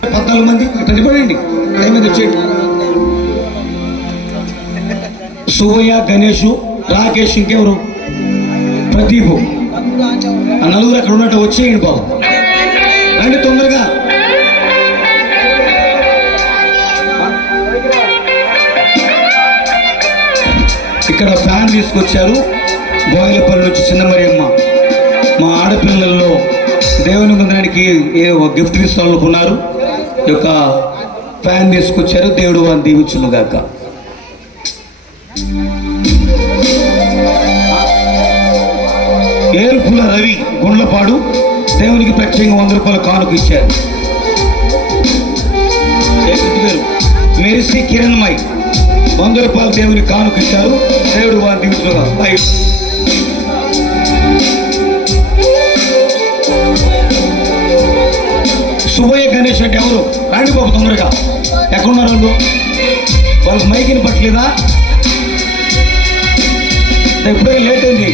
పద్నాలుగు మంది ఇట్లా నిలబడండి టైం మీద వచ్చేయండి సువయ్య గణేష్ రాకేష్ ఇంకెవరు? ప్రదీప్. ఆ నలుగురు అక్కడ ఉన్నట్టు వచ్చేయండి బాబు. రండి తొందరగా. ఇక్కడ ఫ్యాన్ తీసుకొచ్చారు. బోయిలపల్లి నుంచి చిన్న మరియమ్మ మా ఆడపిల్లల్లో దేవుని మందిరానికి ఏ గిఫ్ట్ తీసుకోవాలనుకున్నారు? యొక్క ఫ్యాన్ తీసుకొచ్చారు. దేవుడు వారిని దీవించును గాక ఏల్పుల రవి గుండ్లపాడు దేవునికి ప్రత్యేకంగా వంద రూపాయల కానుక ఇచ్చారు. మెరిసి కిరణ్మై వంద రూపాయలు దేవుని కానుక ఇచ్చారు. దేవుడు వారిని దీవించుగా బయట పేషెంట్ ఎవరు? రాండి బాబు తొందరగా. ఎక్కడున్నారు వాళ్ళు? వాళ్ళకి మైకిని పట్టలేదా ఎప్పుడే లేట్ ఉంది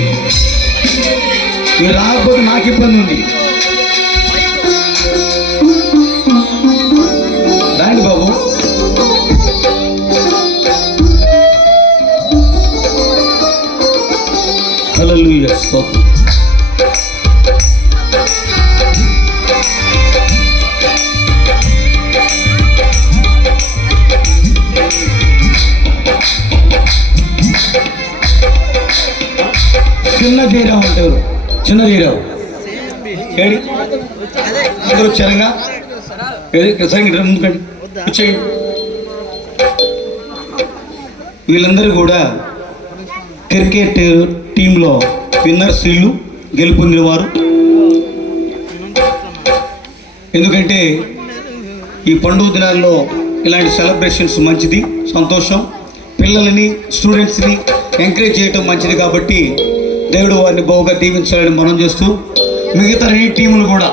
మీరు రాకపోతే నాకు ఇబ్బంది ఉంది. రాండి బాబు. హలో స్తోత్రం. చిన్న జయరావు అంటారు చిన్న జయరావు ఏడి? అందరూ వచ్చారంగా? సంగీతం ముందుకండి వచ్చేయండి. వీళ్ళందరూ కూడా క్రికెట్ టీంలో విన్నర్స్ ఇల్లు గెలుపొందిన వారు. ఎందుకంటే ఈ పండుగ దినాల్లో ఇలాంటి సెలబ్రేషన్స్ మంచిది సంతోషం. పిల్లలని స్టూడెంట్స్ని ఎంకరేజ్ చేయటం మంచిది కాబట్టి దేవుడు వారిని బాగుగా దీవించాలని మనం చేస్తూ మిగతా రెండు టీములు కూడా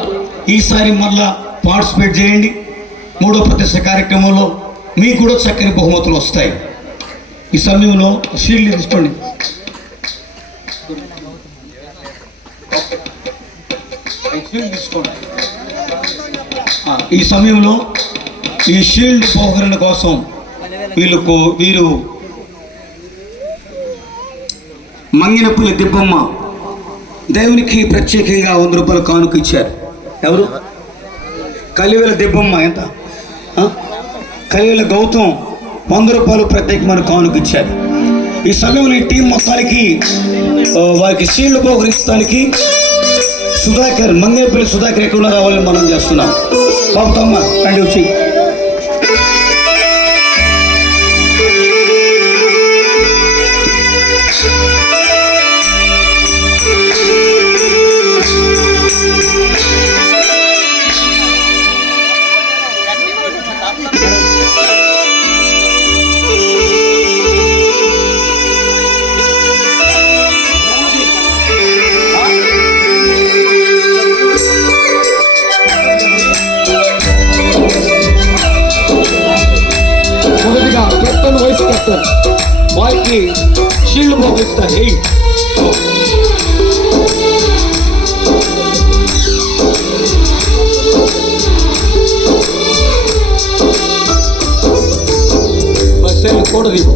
ఈసారి మళ్ళా పార్టిసిపేట్ చేయండి. మూడో ప్రతిష్ట కార్యక్రమంలో మీకు కూడా చక్కని బహుమతులు వస్తాయి. ఈ సమయంలో షీల్డ్ తీసుకోండి. ఈ సమయంలో ఈ షీల్డ్ పోకరణ కోసం వీళ్ళకు వీరు మంగినపల్లి దిబ్బమ్మ దేవునికి ప్రత్యేకంగా వంద రూపాయలు కానుక ఇచ్చారు. ఎవరు? కలివేల దిబ్బమ్మ ఎంత? కలివేల గౌతమ్ వంద రూపాయలు ప్రత్యేకమైన కానుక ఇచ్చారు. ఈ సమయంలో ఈ టీం మొత్తానికి వారికి సీళ్ళు పోకరించడానికి సుధాకర్ మంగేపల్లి సుధాకర్ ఎక్కడ రావాలని మనం చేస్తున్నాం. బాబుతమ్మ అండి వచ్చి. ಕೆತ್ತನ್ನು ವಹಿಸ್ಕೊಳ್ತಾರೆ ಬಾಕಿ ಶಿಲ್ಬ ವಹಿಸ್ತಾರೆ ಹೇಳಿ. ಬಸ್ಸಲ್ಲಿ ಕೊಡೋದು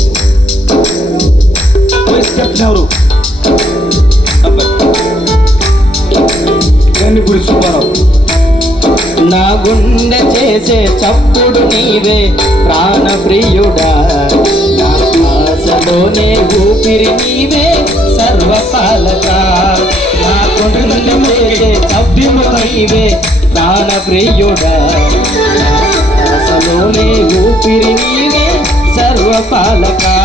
ವೈಸ್ ಕ್ಯಾಪ್ಟನ್ ಅವರು. ಗನ್ನಿಗುಡಿ ಸುಬ್ಬಾರಾವ್. నా గుండె చేసే చప్పుడు నీవే ప్రాణప్రియుడా. నా శ్వాసలోనే ఊపిరి నీవే సర్వపాలక. నా గుండె చేసే చబ్బిము నీవే ప్రాణప్రియుడా. నా శ్వాసలోనే ఊపిరి నీవే సర్వపాలకా.